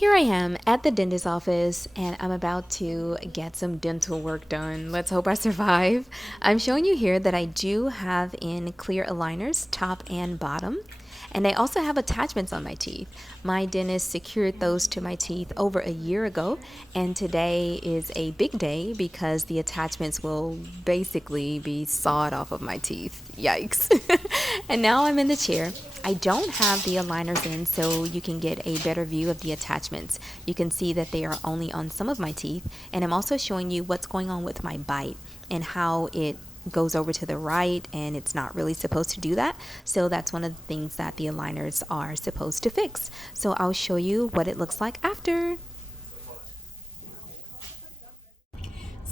Here I am at the dentist's office and I'm about to get some dental work done. Let's hope I survive. I'm showing you here that I do have in clear aligners, top and bottom. And I also have attachments on my teeth. My dentist secured those to my teeth over a year ago, and today is a big day because the attachments will basically be sawed off of my teeth. Yikes. And now I'm in the chair. I don't have the aligners in so you can get a better view of the attachments. You can see that they are only on some of my teeth, and I'm also showing you what's going on with my bite and how it goes over to the right, and it's not really supposed to do that. So that's one of the things that the aligners are supposed to fix. So I'll show you what it looks like after.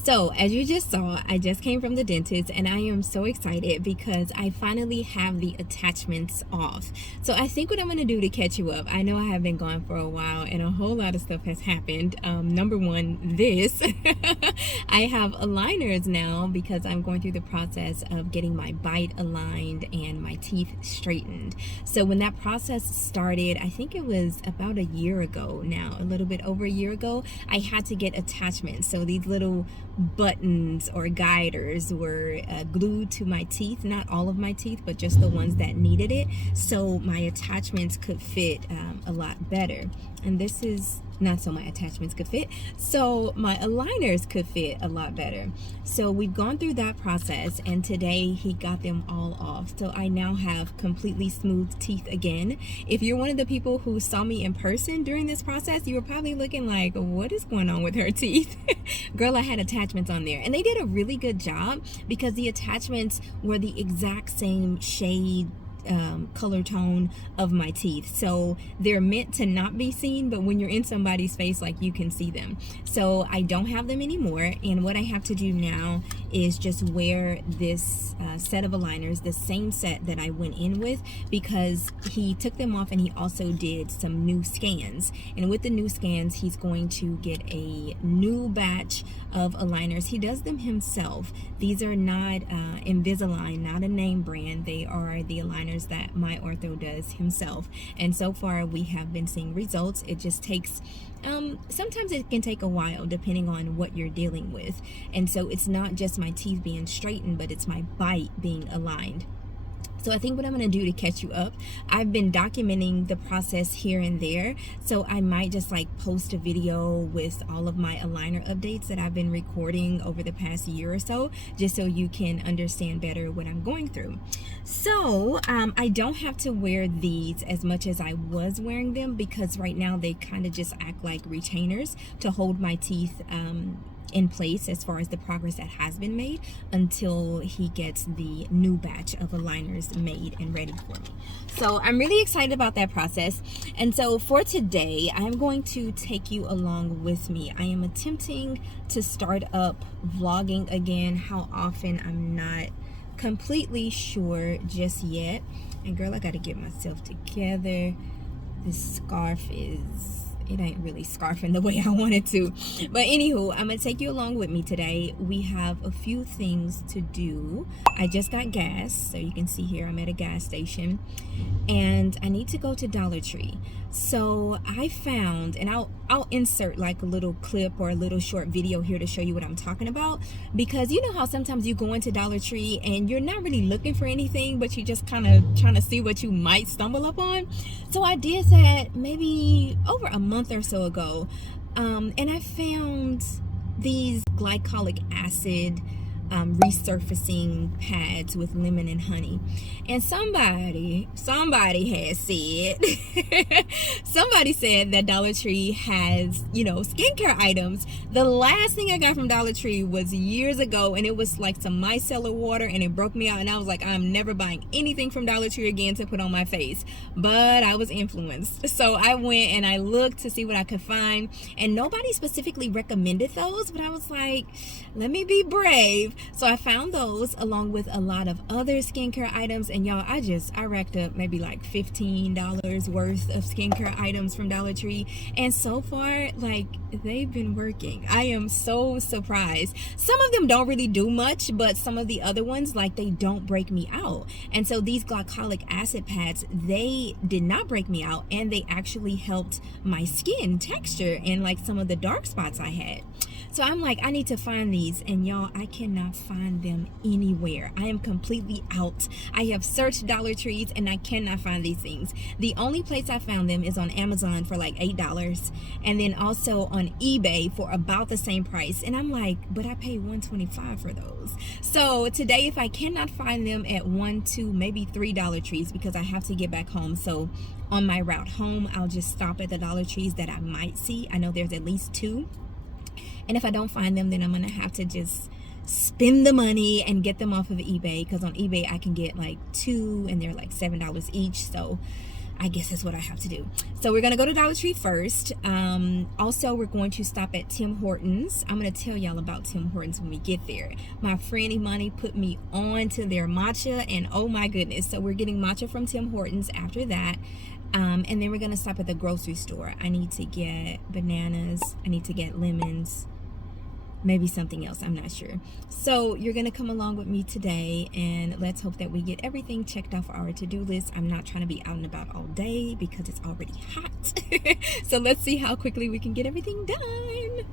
So as you just saw, I just came from the dentist and I am so excited because I finally have the attachments off. So I think what I'm going to do to catch you up, I know I have been gone for a while and a whole lot of stuff has happened. Number one, this. I have aligners now because I'm going through the process of getting my bite aligned and my teeth straightened. So when that process started, I think it was about a year ago now, a little bit over a year ago, I had to get attachments. So these little buttons or guiders were glued to my teeth, not all of my teeth, but just the ones that needed it, so my attachments could fit a lot better. And this is not so my attachments could fit, so my aligners could fit a lot better. So we've gone through that process and today he got them all off. So I now have completely smooth teeth again. If you're one of the people who saw me in person during this process, you were probably looking like, what is going on with her teeth? Girl, I had attachments on there and they did a really good job because the attachments were the exact same shade, color tone of my teeth, so they're meant to not be seen, but when you're in somebody's face, like, you can see them. So I don't have them anymore, and what I have to do now is just wear this set of aligners, the same set that I went in with, because he took them off and he also did some new scans, and with the new scans he's going to get a new batch of aligners. He does them himself. These are not Invisalign, not a name brand. They are the aligners that my ortho does himself, and so far we have been seeing results. It just takes sometimes it can take a while depending on what you're dealing with, and so it's not just my teeth being straightened, but it's my bite being aligned. So I think what I'm going to do to catch you up, I've been documenting the process here and there, so I might just like post a video with all of my aligner updates that I've been recording over the past year or so, just so you can understand better what I'm going through. So I don't have to wear these as much as I was wearing them because right now they kind of just act like retainers to hold my teeth in place as far as the progress that has been made until he gets the new batch of aligners made and ready for me. So I'm really excited about that process. And so for today, I'm going to take you along with me. I am attempting to start up vlogging again. How often, I'm not completely sure just yet. And girl, I gotta get myself together. This scarf it ain't really scarfing the way I wanted to. But anywho, I'm gonna take you along with me today. We have a few things to do. I just got gas, so you can see here I'm at a gas station, and I need to go to Dollar Tree. So I found, and I'll insert like a little clip or a little short video here to show you what I'm talking about, because you know how sometimes you go into Dollar Tree and you're not really looking for anything, but you just kind of trying to see what you might stumble upon. So I did that maybe over a month or so ago, and I found these glycolic acid resurfacing pads with lemon and honey, and somebody has said somebody said that Dollar Tree has, you know, skincare items. The last thing I got from Dollar Tree was years ago, and it was like some micellar water, and it broke me out, and I was like, I'm never buying anything from Dollar Tree again to put on my face. But I was influenced, so I went and I looked to see what I could find, and nobody specifically recommended those, but I was like, let me be brave. So I found those along with a lot of other skincare items, and y'all, I racked up maybe like $15 worth of skincare items from Dollar Tree, and so far, like, they've been working. I am so surprised. Some of them don't really do much, but some of the other ones, like, they don't break me out. And so these glycolic acid pads, they did not break me out, and they actually helped my skin texture and like some of the dark spots I had. So I'm like, I need to find these, and y'all, I cannot find them anywhere. I am completely out. I have searched Dollar Trees and I cannot find these things. The only place I found them is on Amazon for like $8, and then also on eBay for about the same price. And I'm like, but I paid $125 for those. So today, if I cannot find them at $1, $2, maybe $3 Dollar Trees, because I have to get back home, so on my route home, I'll just stop at the Dollar Trees that I might see. I know there's at least 2. And if I don't find them, then I'm going to have to just spend the money and get them off of eBay. Because on eBay, I can get like 2 and they're like $7 each. So I guess that's what I have to do. So we're going to go to Dollar Tree first. Also, we're going to stop at Tim Hortons. I'm going to tell y'all about Tim Hortons when we get there. My friend Imani put me on to their matcha, and oh my goodness. So we're getting matcha from Tim Hortons after that. And then we're going to stop at the grocery store. I need to get bananas. I need to get lemons. Maybe something else, I'm not sure. So you're gonna come along with me today, and let's hope that we get everything checked off our to-do list. I'm not trying to be out and about all day because it's already hot. So let's see how quickly we can get everything done.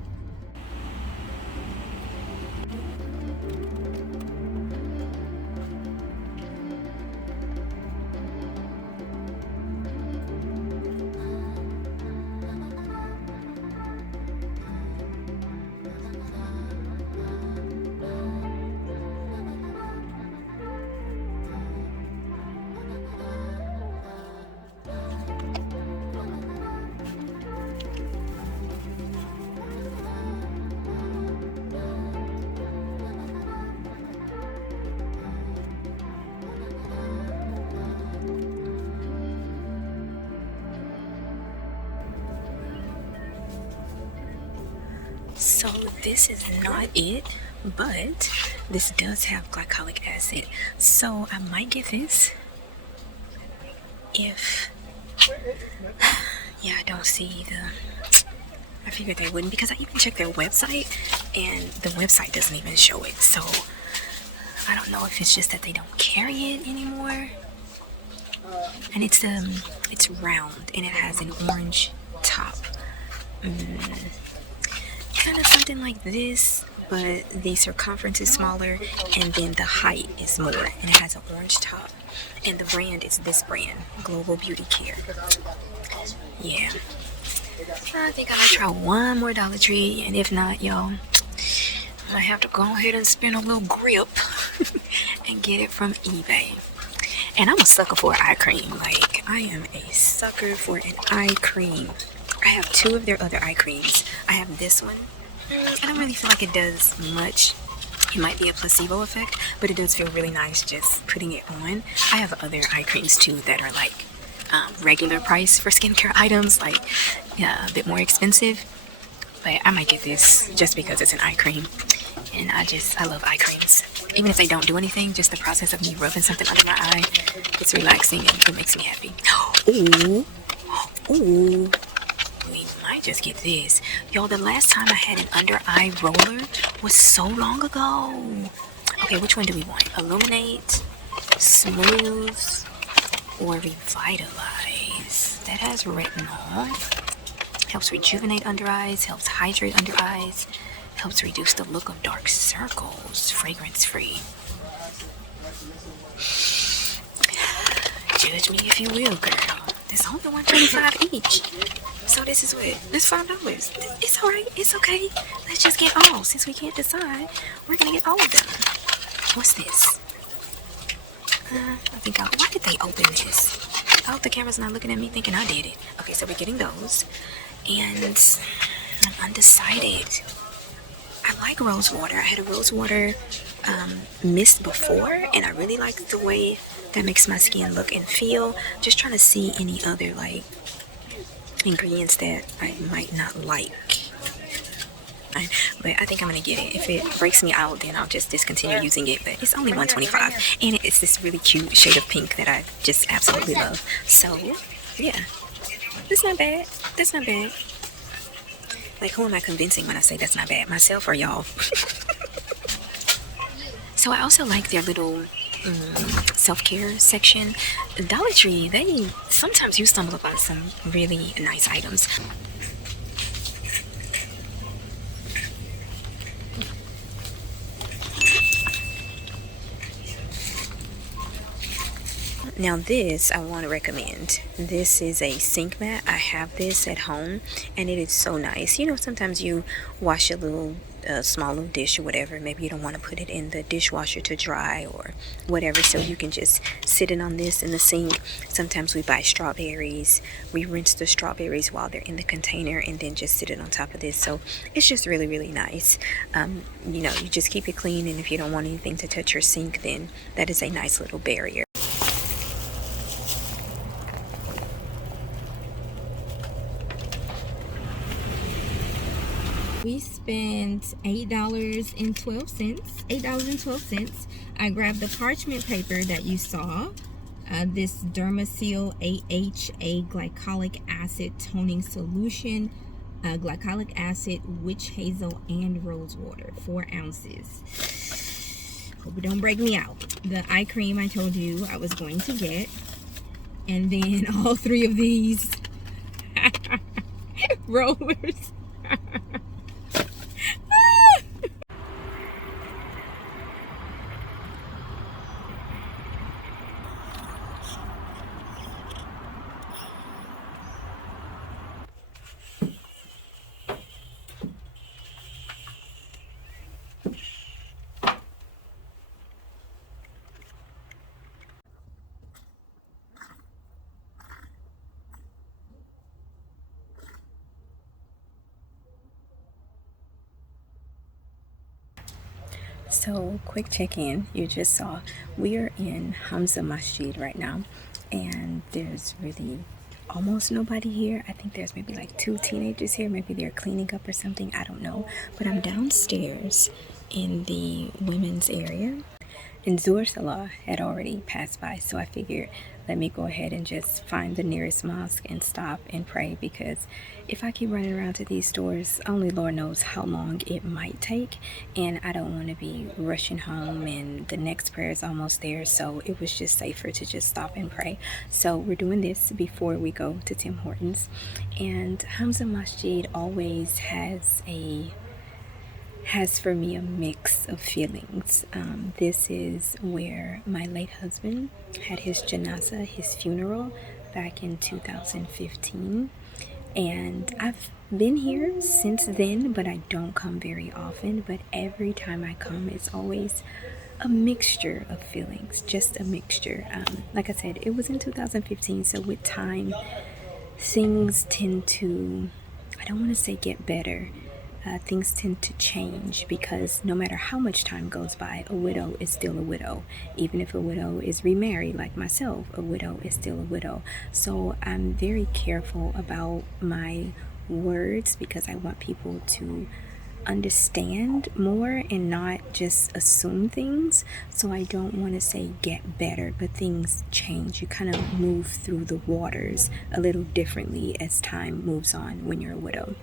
So this is not it, but this does have glycolic acid. So I might get this if, yeah, I don't see I figured they wouldn't, because I even checked their website and the website doesn't even show it. So I don't know if it's just that they don't carry it anymore. And it's round and it has an orange top. Kind of something like this, but the circumference is smaller and then the height is more, and it has an orange top, and the brand is this brand, Global Beauty Care. Yeah, I think I might try one more Dollar Tree, and if not, y'all, I might have to go ahead and spend a little grip and get it from eBay. And I'm a sucker for eye cream. Like, I am a sucker for an eye cream. I have 2 of their other eye creams. I have this one. I don't really feel like it does much. It might be a placebo effect, but it does feel really nice just putting it on. I have other eye creams too that are like regular price for skincare items, like a bit more expensive. But I might get this just because it's an eye cream. And I love eye creams. Even if they don't do anything, just the process of me rubbing something under my eye, it's relaxing and it makes me happy. Ooh. Ooh. We might just get this. Y'all, the last time I had an under eye roller was so long ago. Okay, which one do we want? Illuminate, Smooth, or Revitalize? That has retinol. Helps rejuvenate under eyes, helps hydrate under eyes, helps reduce the look of dark circles. Fragrance free. Judge me if you will, girl. It's only $125 each. So this is what? It's $5. It's alright. It's okay. Let's just get all. Since we can't decide, we're gonna get all of them. What's this? Why did they open this? I hope the camera's not looking at me thinking I did it. Okay, so we're getting those. And I'm undecided. I like rose water. I had a rose water mist before, and I really like the way that makes my skin look and feel. Just trying to see any other like ingredients that I might not like. But I think I'm gonna get it. If it breaks me out, then I'll just discontinue using it. But it's only $125, and it's this really cute shade of pink that I just absolutely love. So yeah, that's not bad. That's not bad. Like, who am I convincing when I say that's not bad? Myself or y'all? So I also like their little self-care section. Dollar Tree, they sometimes you stumble upon some really nice items. Now this I want to recommend. This is a sink mat. I have this at home and it is so nice. You know, sometimes you wash a little small little dish or whatever. Maybe you don't want to put it in the dishwasher to dry or whatever, so you can just sit it on this in the sink. Sometimes we buy strawberries. We rinse the strawberries while they're in the container and then just sit it on top of this. So it's just really, really nice. You know, you just keep it clean, and if you don't want anything to touch your sink, then that is a nice little barrier. We spent $8.12. $8.12. I grabbed the parchment paper that you saw. This Dermaseal AHA glycolic acid toning solution. Glycolic acid, witch hazel, and rose water. 4 ounces. Hope it don't break me out. The eye cream I told you I was going to get. And then all 3 of these rollers. So, quick check-in. You just saw we are in Hamza Masjid right now, and there's really almost nobody here. I think there's maybe like 2 teenagers here. Maybe they're cleaning up or something. I don't know. But I'm downstairs in the women's area, and Zuhr Salah had already passed by, so I figured let me go ahead and just find the nearest mosque and stop and pray, because if I keep running around to these stores, only Lord knows how long it might take, and I don't want to be rushing home and the next prayer is almost there. So it was just safer to just stop and pray. So we're doing this before we go to Tim Hortons. And Hamza Masjid always has for me a mix of feelings. This is where my late husband had his janazah, his funeral, back in 2015. And I've been here since then, but I don't come very often. But every time I come, it's always a mixture of feelings, just a mixture. Like I said, it was in 2015, so with time, things tend to, I don't want to say get better, things tend to change, because no matter how much time goes by, a widow is still a widow. Even if a widow is remarried like myself, a widow is still a widow. So I'm very careful about my words, because I want people to understand more and not just assume things. So I don't want to say get better, but things change. You kind of move through the waters a little differently as time moves on when you're a widow.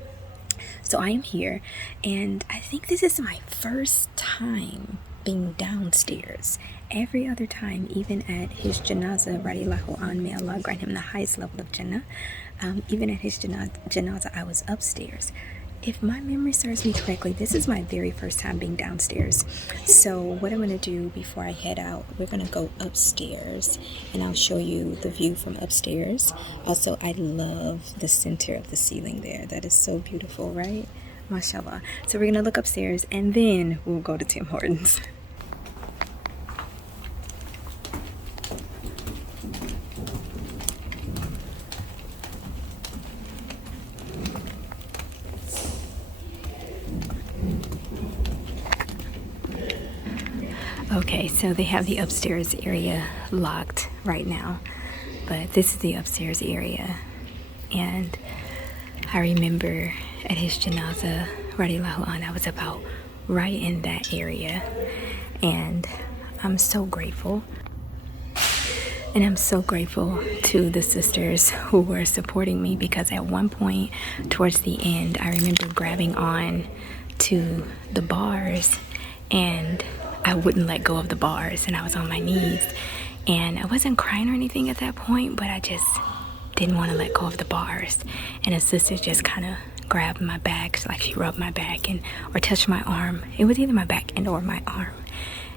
So I am here, and I think this is my first time being downstairs. Every other time, even at his janazah, radiallahu an, may Allah grant him the highest level of Jannah, even at his janazah, I was upstairs. If my memory serves me correctly, this is my very first time being downstairs. So what I'm going to do before I head out, we're going to go upstairs and I'll show you the view from upstairs. Also, I love the center of the ceiling there. That is so beautiful, right? Mashallah. So we're going to look upstairs and then we'll go to Tim Hortons. Okay, so they have the upstairs area locked right now, but this is the upstairs area, and I remember at his janaza, radiallahu anh, I was about right in that area, and I'm so grateful. And I'm so grateful to the sisters who were supporting me, because at one point towards the end, I remember grabbing on to the bars and I wouldn't let go of the bars, and I was on my knees, and I wasn't crying or anything at that point, but I just didn't want to let go of the bars. And the sisters just kind of grabbed my back, like she rubbed my back and or touched my arm. It was either my back and or my arm.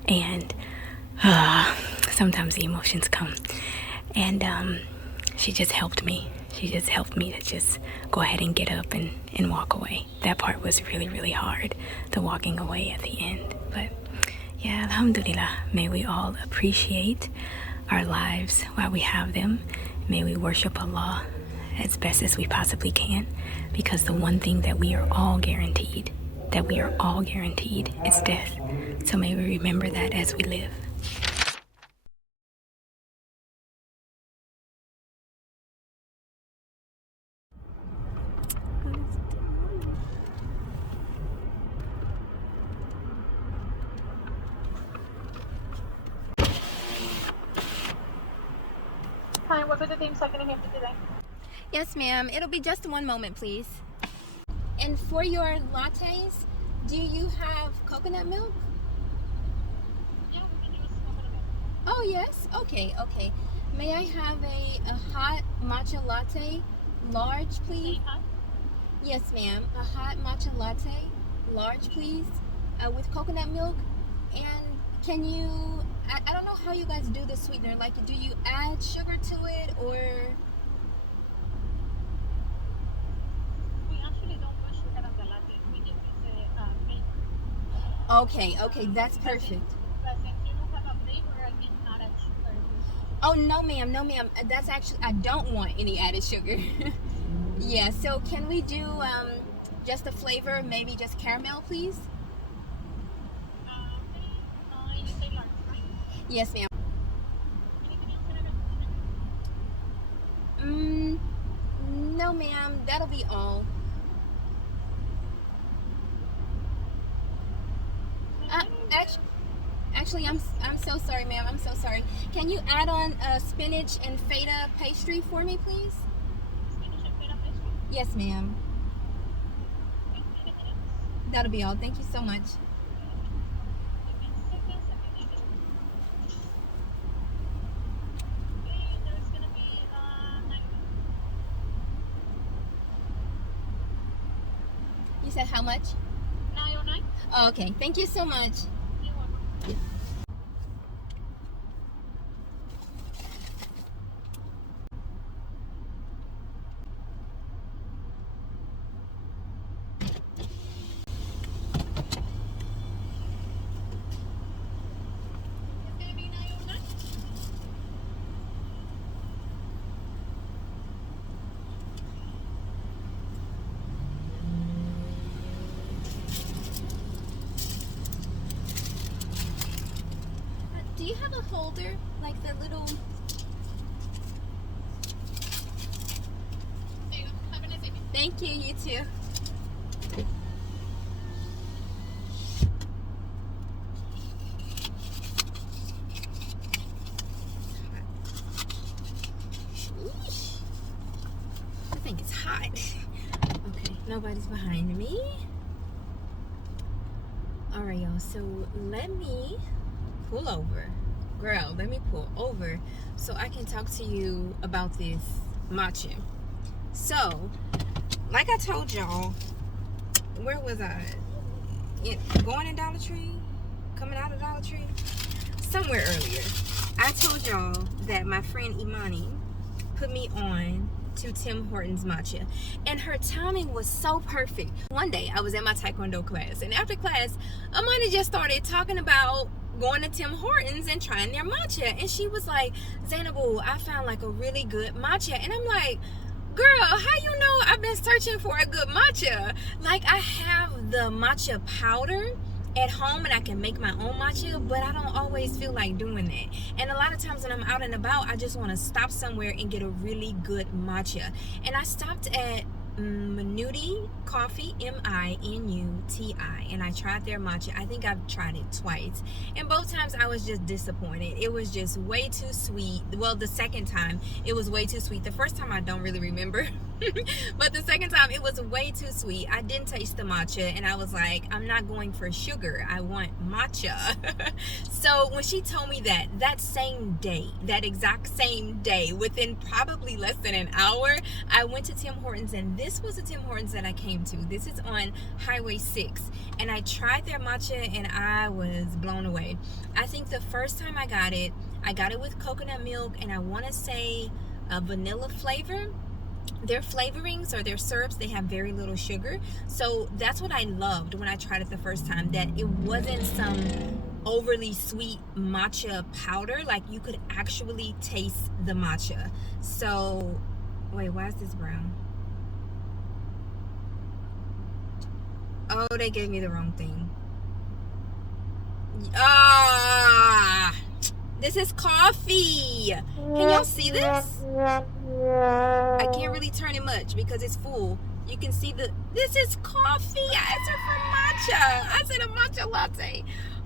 And sometimes the emotions come, and she just helped me. She just helped me to just go ahead and get up and walk away. That part was really, really hard, the walking away at the end. But yeah, alhamdulillah, may we all appreciate our lives while we have them. May we worship Allah as best as we possibly can, because the one thing that we are all guaranteed, is death. So may we remember that as we live. Hi, what are the things I can help you today? Yes, ma'am. It'll be just one moment, please. And for your lattes, do you have coconut milk? Yeah, we can use coconut milk. Oh, yes? Okay. May I have a hot matcha latte, large, please? Hot? Yes, ma'am. A hot matcha latte, large, please, with coconut milk. And can you, I don't know how you guys do the sweetener. Like, do you add sugar to it, or? We actually don't put sugar on the latte. We just use milk. Okay, that's perfect. But since you don't have a flavor, I can add sugar. Oh, no, ma'am. That's actually, I don't want any added sugar. Yeah, so can we do just a flavor, maybe just caramel, please? You say large, right? Yes, ma'am. Anything else that I can No, ma'am. That'll be all. Actually, I'm so sorry, ma'am. I'm so sorry. Can you add on spinach and feta pastry for me, please? Spinach and feta pastry? Yes, ma'am. Okay, anything else? That'll be all. Thank you so much. There's gonna be 9. You said how much? 909? Oh, okay. Thank you so much. You're welcome. It's gonna be 909? Do you have a holder, like the little? There you go. Have a nice evening. Thank you. You too. Eesh. I think it's hot. Okay, nobody's behind me. All right, y'all. So let me pull over. Girl, let me pull over so I can talk to you about this matcha. So, like I told y'all, where was I? Going in Dollar Tree? Coming out of Dollar Tree? Somewhere earlier. I told y'all that my friend Imani put me on to Tim Horton's matcha, and her timing was so perfect. One day I was at my taekwondo class, and after class Imani just started talking about going to Tim Hortons and trying their matcha, and she was like, "ZEYNABU, I found like a really good matcha." And I'm like, girl, how you know I've been searching for a good matcha? Like, I have the matcha powder at home and I can make my own matcha, but I don't always feel like doing that. And a lot of times when I'm out and about, I just want to stop somewhere and get a really good matcha. And I stopped at Minuti Coffee, Minuti, and I tried their matcha. I think I've tried it twice, and both times I was just disappointed. It was just way too sweet. Well, the second time it was way too sweet. The first time I don't really remember, but the second time it was way too sweet. I didn't taste the matcha, and I was like, I'm not going for sugar. I want matcha. So when she told me that same day, that exact same day, within probably less than an hour, I went to Tim Hortons, and this was the Tim Hortons that I came to. This is on Highway 6, and I tried their matcha, and I was blown away. I think the first time I got it with coconut milk, and I want to say a vanilla flavor. Their flavorings or their syrups, they have very little sugar. So that's what I loved when I tried it the first time, that it wasn't some overly sweet matcha powder. Like, you could actually taste the matcha. So, wait, why is this brown? Oh, they gave me the wrong thing. Ah! This is coffee. Can y'all see this? I can't really turn it much because it's full. You can see this is coffee. I asked her for matcha. I said a matcha latte.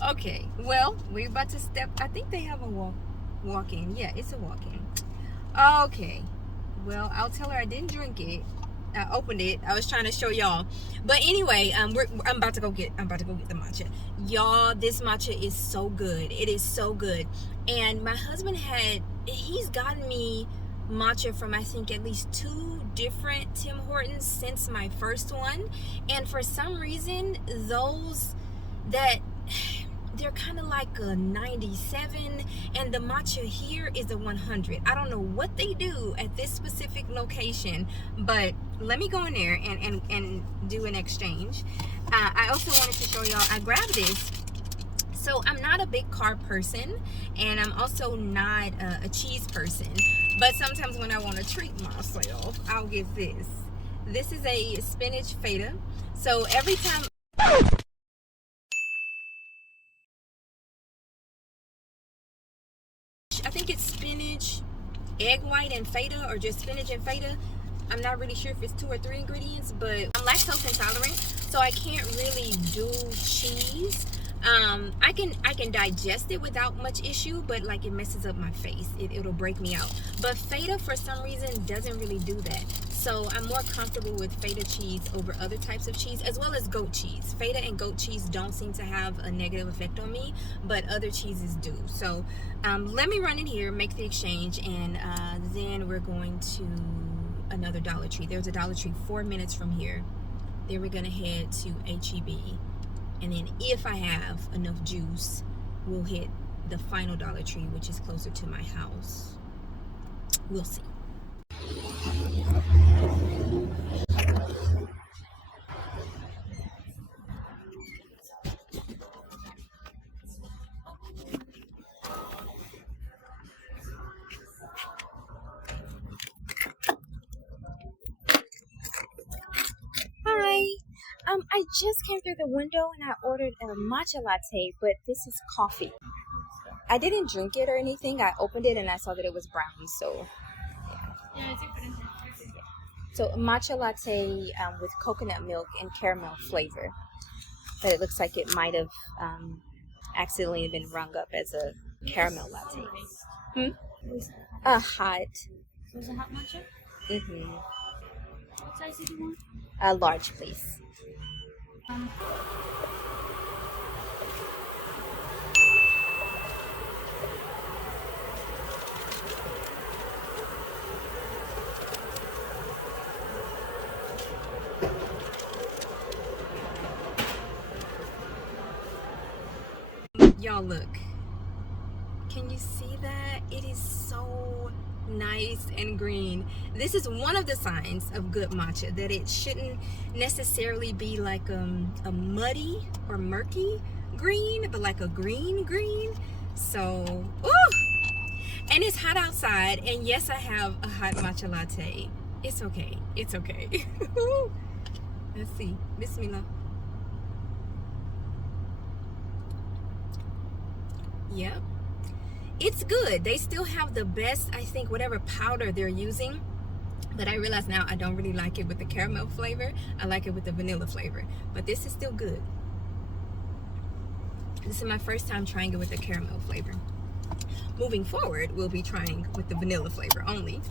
Okay, well, we're about to step. I think they have a walk-in. Yeah, it's a walk-in. Okay, well, I'll tell her I didn't drink it. I opened it. I was trying to show y'all. But anyway, I'm about to go get the matcha. Y'all, this matcha is so good. It is so good. And my husband he's gotten me matcha from, I think, at least 2 different Tim Hortons since my first one. And for some reason, they're kind of like a 97, and the matcha here is a 100. I don't know what they do at this specific location, but let me go in there and do an exchange. I also wanted to show y'all, I grabbed this. So I'm not a big carb person, and I'm also not a cheese person, but sometimes when I want to treat myself, I'll get this. This is a spinach feta. So every time I think it's spinach, egg white, and feta, or just spinach and feta. I'm not really sure if it's 2 or 3 ingredients, but I'm lactose intolerant, so I can't really do cheese. I can digest it without much issue, but like, it messes up my face. It'll break me out. But feta, for some reason, doesn't really do that. So I'm more comfortable with feta cheese over other types of cheese, as well as goat cheese. Feta and goat cheese don't seem to have a negative effect on me, but other cheeses do. So let me run in here, make the exchange, and then we're going to another Dollar Tree. There's a Dollar Tree 4 minutes from here. Then we're gonna head to HEB. And then if I have enough juice, we'll hit the final Dollar Tree, which is closer to my house. We'll see. Hi. I just came through the window and I ordered a matcha latte, but this is coffee. I didn't drink it or anything. I opened it and I saw that it was brown, so Yeah, it's different. so a matcha latte with coconut milk and caramel flavor. But it looks like it might have accidentally been rung up as a caramel latte. A hot. So it's a hot matcha? Mm-hmm. What size did you want? A large, please. Y'all, look. Can you see that? It is so nice and green. This is one of the signs of good matcha, that it shouldn't necessarily be like a muddy or murky green, but like a green. So, ooh! And it's hot outside, and yes, I have a hot matcha latte. It's okay. It's okay. Let's see. Bismillah. Yep. It's good. They still have the best, I think, whatever powder they're using. But I realize now I don't really like it with the caramel flavor. I like it with the vanilla flavor. But this is still good. This is my first time trying it with the caramel flavor. Moving forward, we'll be trying with the vanilla flavor only.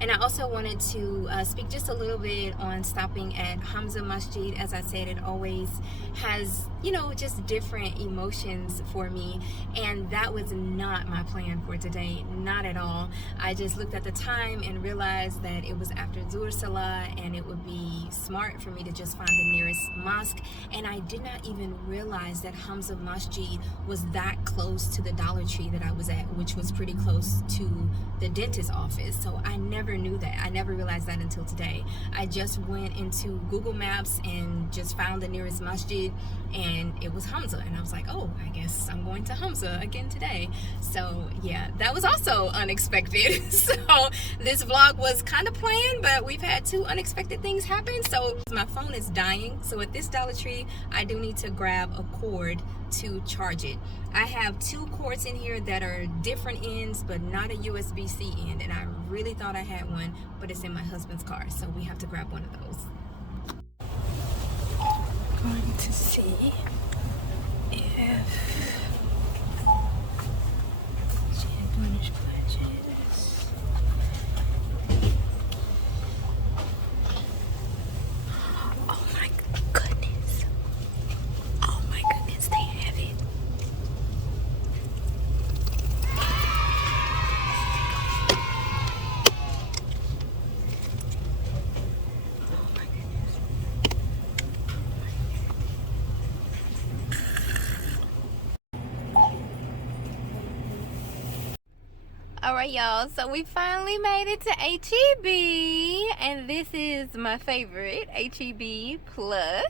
And I also wanted to speak just a little bit on stopping at Hamza Masjid. As I said, it always has, you know, just different emotions for me. And that was not my plan for today, not at all. I just looked at the time and realized that it was after Zuhr Salah and it would be smart for me to just find the nearest mosque. And I did not even realize that Hamza Masjid was that close to the Dollar Tree that I was at, which was pretty close to the dentist's office. So I never knew that. I never realized that until today. I just went into Google Maps and just found the nearest masjid, and it was Hamza, and I was like, oh, I guess I'm going to Hamza again today. So yeah, that was also unexpected. So this vlog was kind of planned, but we've had two unexpected things happen. So my phone is dying, so at this Dollar Tree I do need to grab a cord to charge it. I have two cords in here that are different ends, but not a USB-C end, and I really thought I had one, but it's in my husband's car, so we have to grab one of those. Going to see if oh my goodness, they have it. Alright y'all, so we finally made it to HEB, and this is my favorite, HEB Plus.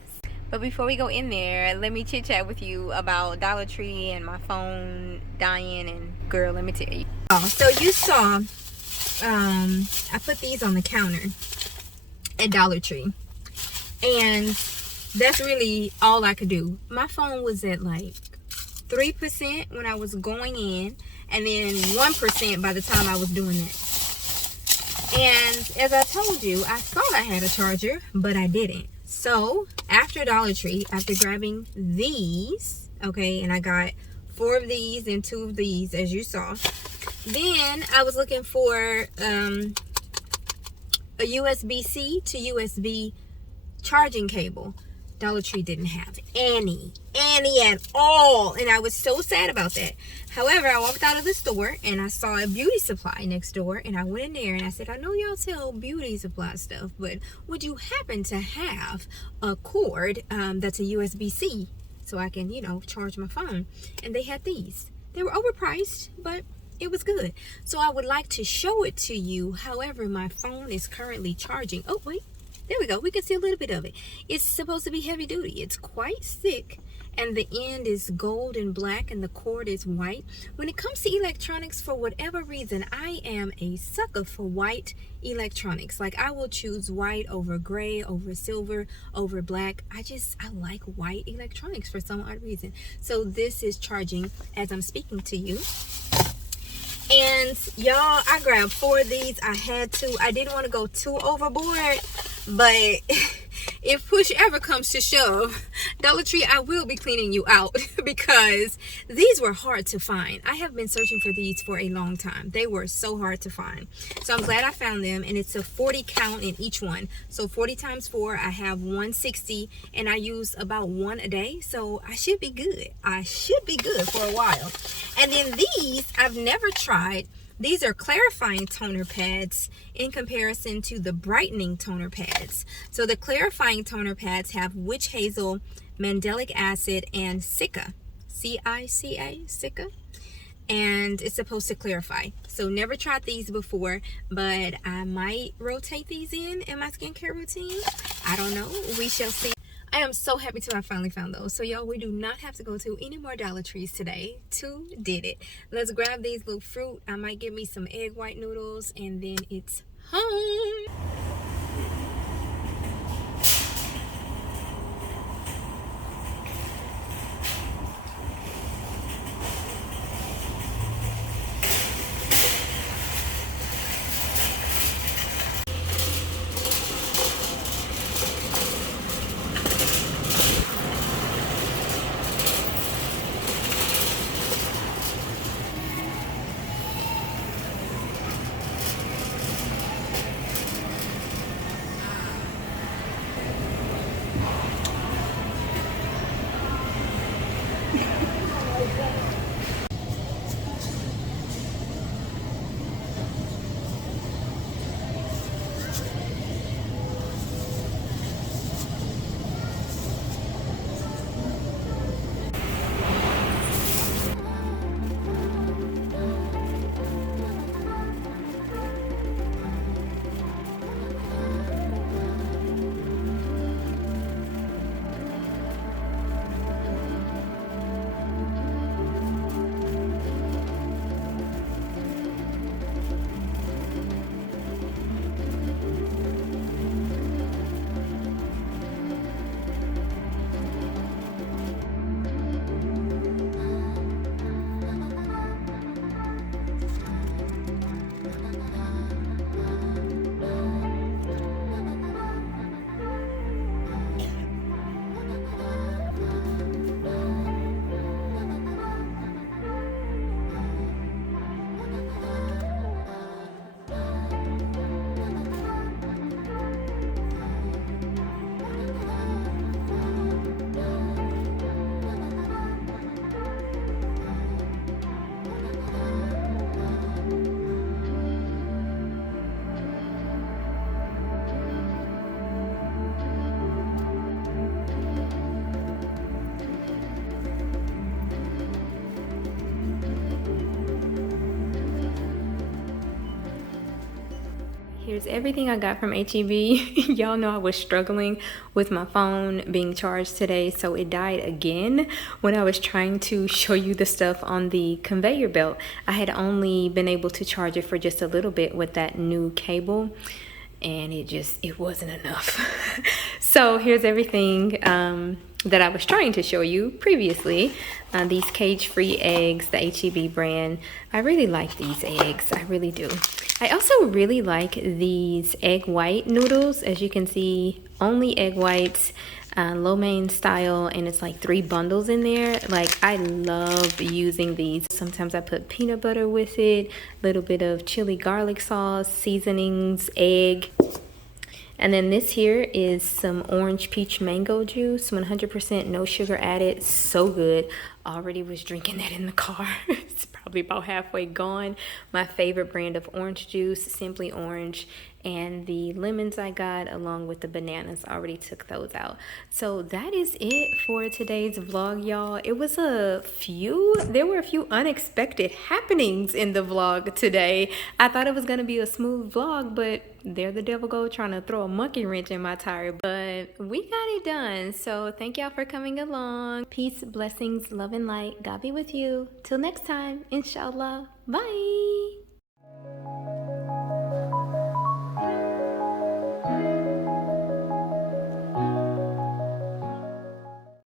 But before we go in there, let me chit chat with you about Dollar Tree and my phone dying. And girl, let me tell you. Oh, so you saw I put these on the counter at Dollar Tree, and that's really all I could do. My phone was at like 3% when I was going in, and then 1% by the time I was doing that. And as I told you, I thought I had a charger, but I didn't. So after Dollar Tree, after grabbing these, okay, and I got 4 of these and 2 of these, as you saw, then I was looking for a USB-C to USB charging cable. Dollar Tree didn't have any at all, and I was so sad about that. However, I walked out of the store and I saw a beauty supply next door, and I went in there and I said, I know y'all sell beauty supply stuff, but would you happen to have a cord that's a USB-C so I can, you know, charge my phone? And they had these. They were overpriced, but it was good. So I would like to show it to you. However, my phone is currently charging. Oh wait, there we go. We can see a little bit of it. It's supposed to be heavy duty. It's quite thick, and the end is gold and black, and the cord is white. When it comes to electronics, for whatever reason, I am a sucker for white electronics. Like, I will choose white over gray, over silver, over black. I like white electronics for some odd reason. So this is charging as I'm speaking to you. And y'all, I grabbed 4 of these. I had to. I didn't want to go too overboard, but if push ever comes to shove, Dollar Tree, I will be cleaning you out because these were hard to find. I have been searching for these for a long time. They were so hard to find. So I'm glad I found them, and it's a 40 count in each one. So 40 times 4, I have 160, and I use about 1 a day. So I should be good. I should be good for a while. And then these, I've never tried. These are clarifying toner pads in comparison to the brightening toner pads. So the clarifying toner pads have witch hazel, mandelic acid, and cica. C-I-C-A, cica. And it's supposed to clarify. So never tried these before, but I might rotate these in my skincare routine. I don't know. We shall see. I am so happy to have finally found those. So y'all, we do not have to go to any more Dollar Trees today. 2 did it. Let's grab these little fruit. I might get me some egg white noodles, and then it's home. here's everything I got from HEB. Y'all know I was struggling with my phone being charged today, so it died again when I was trying to show you the stuff on the conveyor belt. I had only been able to charge it for just a little bit with that new cable, and it wasn't enough. So here's everything that I was trying to show you previously. These cage-free eggs, the HEB brand. I really like these eggs, I really do. I also really like these egg white noodles. As you can see, only egg whites, lo mein style, and it's like 3 bundles in there. Like, I love using these. Sometimes I put peanut butter with it, a little bit of chili garlic sauce, seasonings, egg. And then this here is some orange peach mango juice, 100% no sugar added, so good. Already was drinking that in the car. It's probably about halfway gone. My favorite brand of orange juice, Simply Orange. And the lemons I got along with the bananas, I already took those out. So that is it for today's vlog, y'all. There were a few unexpected happenings in the vlog today. I thought it was gonna be a smooth vlog, but there the devil go trying to throw a monkey wrench in my tire. But we got it done. So thank y'all for coming along. Peace, blessings, love and light. God be with you. Till next time, inshallah. Bye.